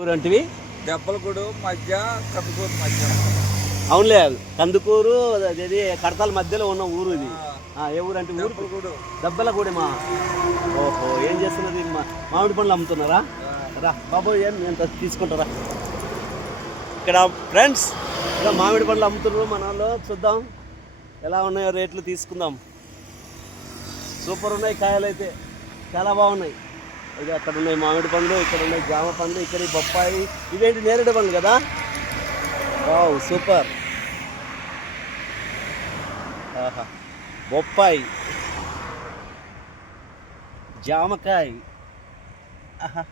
ఊరంటివి దెబ్బలగూడు మధ్య కందుకూరు మధ్య. అవునులే, కందుకూరు అది కడతాల మధ్యలో ఉన్న ఊరు ఇది. ఏ ఊరు అంటే? దెబ్బలగూడు. దెబ్బలగూడెమా? ఓహో, ఏం చేస్తున్నది? మామిడి పండ్లు అమ్ముతున్నారా? రా బాబు, ఏం ఎంత తీసుకుంటారా? ఇక్కడ ఫ్రెండ్స్, ఇలా మామిడి పండ్లు అమ్ముతున్నారు మన వాళ్ళు. చూద్దాం ఎలా ఉన్నాయో, రేట్లు తీసుకుందాం. సూపర్ ఉన్నాయి కాయలు అయితే, చాలా బాగున్నాయి. ఇది అక్కడ ఉన్నాయి మామిడి పండ్లు, ఇక్కడ ఉన్నాయి జామ పండ్లు, ఇక్కడ బొప్పాయి. ఇవేంటి, నేరేడు పండ్లు కదా? Wow, super. ఆహా, బొప్పాయి, జామకాయ. ఆహా,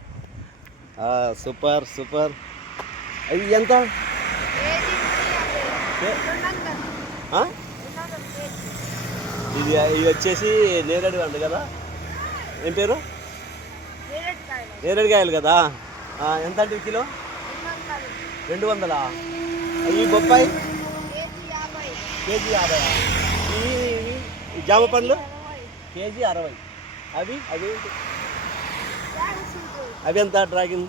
సూపర్ సూపర్. అది ఎంత? ఇది వచ్చేసి నేరేడు పండు కదా? ఏం పేరు? నేరేడుకాయలు కదా? ఎంత అంటే కిలో? 200. ఈ బొప్పాయి కేజీ 50. ఈ జామ పండ్లు కేజీ 60. అవి అవి ఎంత? డ్రాగన్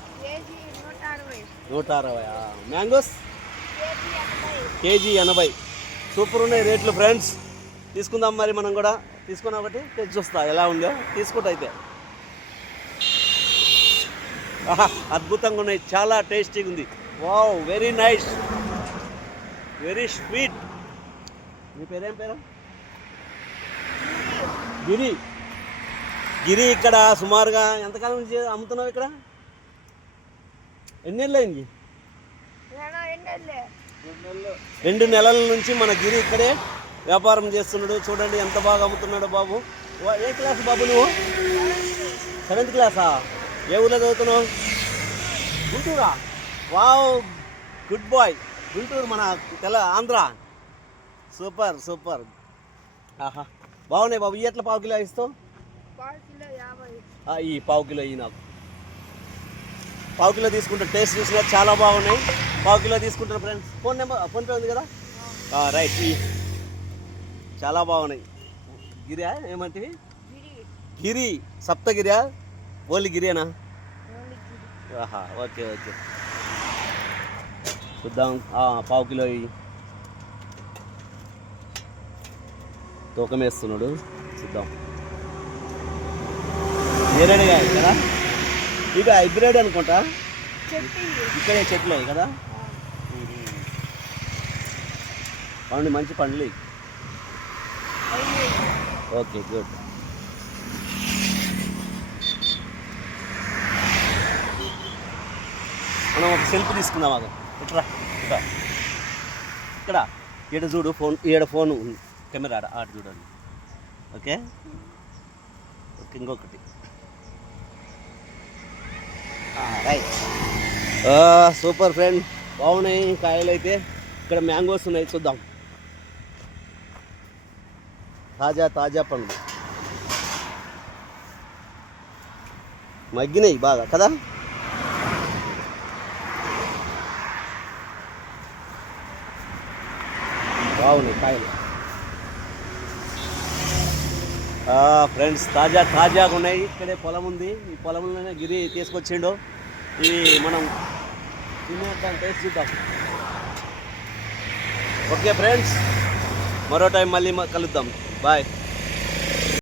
160. Mangoes KG 80. సూపర్ ఉన్నాయి రేట్లు ఫ్రెండ్స్. తీసుకుందాం మరి మనం కూడా. తీసుకున్నా ఒకటి తెచ్చి చూస్తా ఎలా ఉందో. తీసుకుంటా అయితే. అద్భుతంగా ఉన్నాయి, చాలా టేస్టీగా ఉంది. Wow, very nice, very sweet. మీ పేరేం పేరు? గిరి. గిరి ఇక్కడ సుమారుగా ఎంతకాలం నుంచి అమ్ముతున్నావు ఇక్కడ? ఎన్ని నెలలు అయింది? 2 నెలల నుంచి మన గిరి ఇక్కడే వ్యాపారం చేస్తున్నాడు. చూడండి ఎంత బాగా అమ్ముతున్నాడు బాబు. ఏ క్లాస్ బాబు నువ్వు? 7th క్లాసా? ఏ ఊళ్ళో చదువుతున్నావు? గుంటూరా? Wow, good boy. గుంటూరు మన ఆంధ్ర. Super super. ఆహా, బాగున్నాయి బాబు. ఈ ఎట్లా పావు కిలో ఇస్తావు? ఈ పావు కిలో ఇవి నాకు. పావు కిలో తీసుకుంటాను. టేస్ట్ చూసినా చాలా బాగున్నాయి. పావు కిలో తీసుకుంటాను ఫ్రెండ్స్. ఫోన్పే ఉంది కదా? రైట్. చాలా బాగున్నాయి. గిరియా ఏమంటివి? గిరి, సప్తగిరియా? ఓన్లీ గిరియేనా? ఆహా, ఓకే ఓకే. చూద్దాం. పావు కిలో తూకం వేస్తున్నాడు, చూద్దాం. నేరేడుగా కదా? ఇవి హైబ్రిడ్ అనుకుంటా. ఇక్కడే చెట్లు కదా? పండు, మంచి పండ్లు. Okay, good. మనం ఒక సెల్ఫీ తీసుకుందాం. అది ఇట్రా, ఇక్కడ ఈడ చూడు. ఫోన్ కెమెరా ఆడ చూడండి. Okay okay. ఇంకొకటి. రైట్. సూపర్ ఫ్రెండ్, బాగున్నాయి కాయలు అయితే. ఇక్కడ మ్యాంగోస్ ఉన్నాయి, చూద్దాం. తాజా తాజా పండ్లు మగ్గినాయి బాగా కదా? బాగున్నాయి కాయలు ఫ్రెండ్స్. తాజాగా ఉన్నాయి. ఇక్కడే పొలం ఉంది. ఈ పొలంలోనే గిరి తీసుకొచ్చిండు. ఇవి మనం తినేద్దాం, టేస్ట్ చూద్దాం. ఓకే ఫ్రెండ్స్, మరో టైం మళ్ళీ కలుద్దాం. బాయ్.